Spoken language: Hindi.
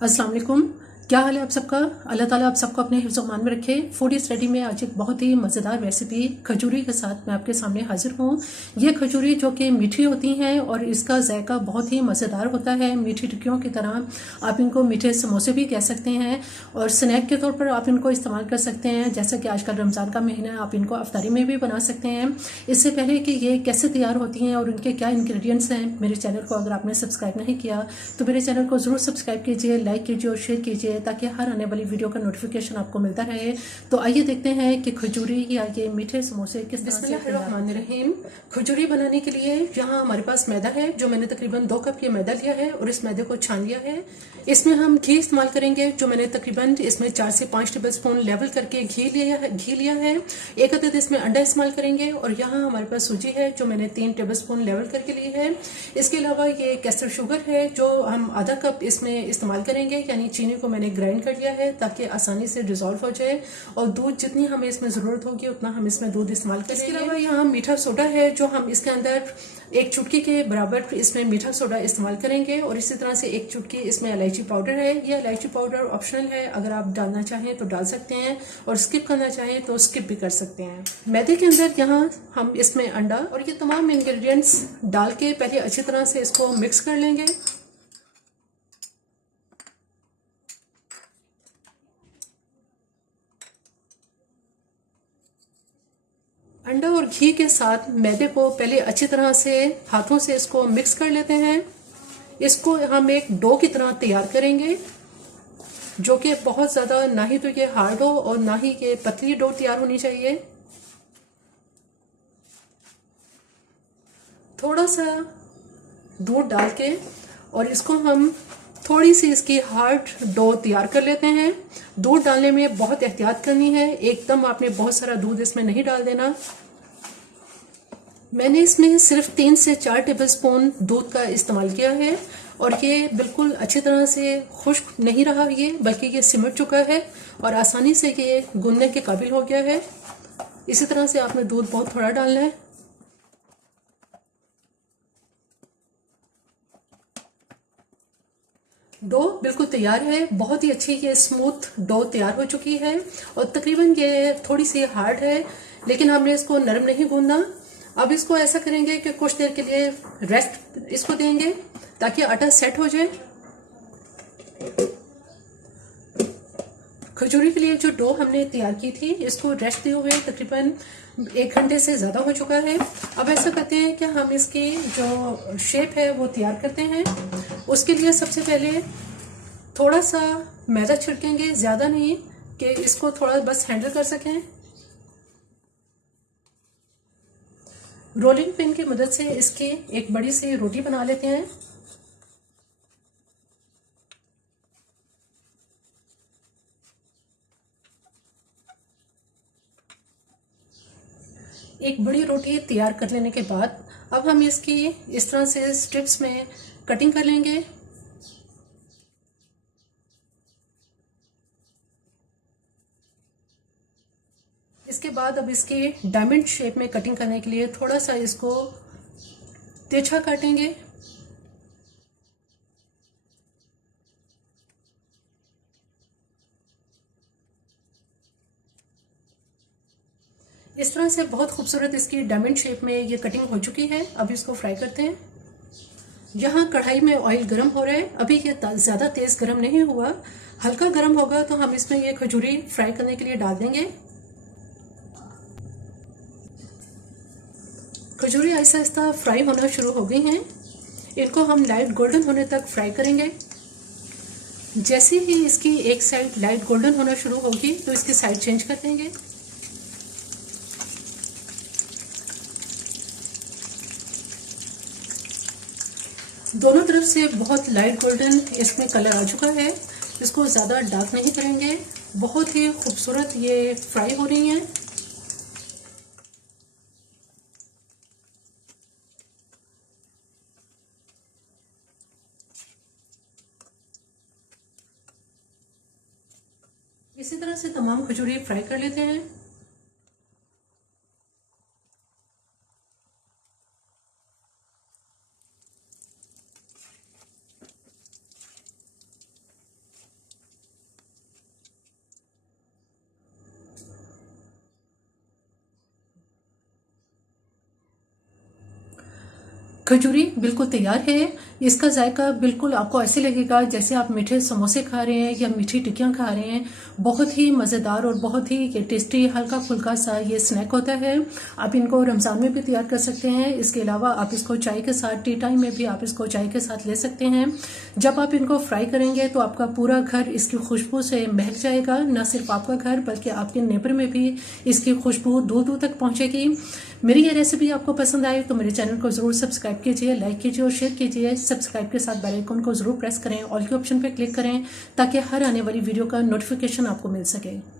अस्सलाम वालेकुम। क्या हाल है आप सबका। अल्लाह ताला आप सबको अपने हिफ्ज़-ओ-मान में रखे। फूड स्टडी में आज एक बहुत ही मज़ेदार रेसिपी खजूरी के साथ मैं आपके सामने हाजिर हूँ। ये खजूरी जो कि मीठी होती हैं और इसका जायका बहुत ही मज़ेदार होता है, मीठी टिक्कियों की तरह। आप इनको मीठे समोसे भी कह सकते हैं और स्नैक के तौर पर आप इनको इस्तेमाल कर सकते हैं। जैसा कि आजकल रमज़ान का महीना है, आप इनको अफ्तारी में भी बना सकते हैं। इससे पहले कि ये कैसे तैयार होती हैं और उनके क्या इंग्रेडिएंट्स हैं, मेरे चैनल को अगर आपने सब्सक्राइब नहीं किया तो मेरे चैनल को ज़रूर सब्सक्राइब कीजिए, लाइक कीजिए और शेयर कीजिए ताकि हर आने वाली वीडियो का नोटिफिकेशन आपको मिलता रहे। तो आइए देखते हैं कि खजूरी या ये मीठे समोसे किस तरह से बिस्मिल्लाहिर्रहमानिर्रहीम। खजूरी बनाने के लिए यहाँ हमारे पास मैदा है, जो मैंने तकरीबन 2 कप ये मैदा लिया है और इस मैदे को छान लिया है। इसमें हम घी इस्तेमाल करेंगे, जो मैंने तकरीबन इसमें 4 से 5 टेबल स्पून लेवल करके घी लिया है। एक अदद इसमें अंडा इस्तेमाल करेंगे और यहाँ हमारे पास सूजी है, जो मैंने 3 टेबल स्पून लेवल करके ली है। इसके अलावा ये केसर शुगर है, जो हम आधा कप इसमें इस्तेमाल करेंगे, यानी चीनी को मैंने ग्राइंड कर लिया है ताकि आसानी से डिजोल्व हो जाए। और दूध जितनी हमें इसमें ज़रूरत होगी उतना हम इसमें दूध इस्तेमाल करेंगे। इसके अलावा यहाँ मीठा सोडा है, जो हम इसके अंदर 1 चुटकी के बराबर इसमें मीठा सोडा इस्तेमाल करेंगे। और इसी तरह से 1 चुटकी इसमें इलायची पाउडर है। ये इलायची पाउडर ऑप्शनल है, अगर आप डालना चाहें तो डाल सकते हैं और स्किप करना चाहें तो स्किप भी कर सकते हैं। मैदे के अंदर यहाँ हम इसमें अंडा और ये तमाम इंग्रेडिएंट्स डाल के पहले अच्छी तरह से इसको मिक्स कर लेंगे। अंडा और घी के साथ मैदे को पहले अच्छी तरह से हाथों से इसको मिक्स कर लेते हैं। इसको हम एक डो की तरह तैयार करेंगे, जो कि बहुत ज़्यादा ना ही तो ये हार्ड हो और ना ही ये पतली डो तैयार होनी चाहिए। थोड़ा सा दूध डाल के और इसको हम थोड़ी सी इसकी हार्ड डो तैयार कर लेते हैं। दूध डालने में बहुत एहतियात करनी है, एकदम आपने बहुत सारा दूध इसमें नहीं डाल देना। मैंने इसमें सिर्फ 3 से 4 टेबलस्पून दूध का इस्तेमाल किया है और ये बिल्कुल अच्छी तरह से खुश्क नहीं रहा ये, बल्कि ये सिमट चुका है और आसानी से ये गूंदने के काबिल हो गया है। इसी तरह से आपने दूध बहुत थोड़ा डालना है। डो बिल्कुल तैयार है, बहुत ही अच्छी ये स्मूथ डो तैयार हो चुकी है और तकरीबन ये थोड़ी सी हार्ड है, लेकिन हमने इसको नरम नहीं गूंदना। अब इसको ऐसा करेंगे कि कुछ देर के लिए रेस्ट इसको देंगे ताकि आटा सेट हो जाए। खजूरी के लिए जो डो हमने तैयार की थी, इसको रेस्ट दिए हुए तकरीबन 1 घंटे से ज़्यादा हो चुका है। अब ऐसा करते हैं कि हम इसकी जो शेप है वो तैयार करते हैं। उसके लिए सबसे पहले थोड़ा सा मैदा छिड़केंगे, ज़्यादा नहीं, कि इसको थोड़ा बस हैंडल कर सकें। रोलिंग पिन की मदद से इसकी एक बड़ी सी रोटी बना लेते हैं। एक बड़ी रोटी तैयार कर लेने के बाद अब हम इसकी इस तरह से स्ट्रिप्स में कटिंग कर लेंगे। इसके बाद अब इसकी डायमंड शेप में कटिंग करने के लिए थोड़ा सा इसको तिरछा काटेंगे। इस तरह से बहुत खूबसूरत इसकी डायमंड शेप में ये कटिंग हो चुकी है। अब इसको फ्राई करते हैं। यहाँ कढ़ाई में ऑयल गर्म हो रहा है, अभी ये ज़्यादा तेज़ गर्म नहीं हुआ, हल्का गर्म होगा तो हम इसमें ये खजूरी फ्राई करने के लिए डाल देंगे। खजूरी आहिस्ता आहिस्ता फ्राई होना शुरू हो गई हैं। इनको हम लाइट गोल्डन होने तक फ्राई करेंगे। जैसे ही इसकी एक साइड लाइट गोल्डन होना शुरू होगी तो इसकी साइड चेंज कर देंगे। दोनों तरफ से बहुत लाइट गोल्डन इसमें कलर आ चुका है। इसको ज़्यादा डार्क नहीं करेंगे, बहुत ही खूबसूरत ये फ्राई हो रही हैं। इसी तरह से तमाम खजूरी फ्राई कर लेते हैं। खजूरी बिल्कुल तैयार है। इसका जायका बिल्कुल आपको ऐसे लगेगा जैसे आप मीठे समोसे खा रहे हैं या मीठी टिक्कियाँ खा रहे हैं। बहुत ही मज़ेदार और बहुत ही टेस्टी हल्का फुल्का सा ये स्नैक होता है। आप इनको रमज़ान में भी तैयार कर सकते हैं। इसके अलावा आप इसको चाय के साथ, टी टाइम में भी आप इसको चाय के साथ ले सकते हैं। जब आप इनको फ्राई करेंगे तो आपका पूरा घर इसकी खुशबू से महक जाएगा। न सिर्फ आपका घर बल्कि आपके नेबर में भी इसकी खुशबू दूर दूर तक पहुँचेगी। मेरी ये रेसिपी आपको पसंद आए तो मेरे चैनल को ज़रूर सब्सक्राइब कीजिए, लाइक कीजिए और शेयर कीजिए। सब्सक्राइब के साथ बेल आइकन को ज़रूर प्रेस करें, ऑल के ऑप्शन पर क्लिक करें ताकि हर आने वाली वीडियो का नोटिफिकेशन आपको मिल सके।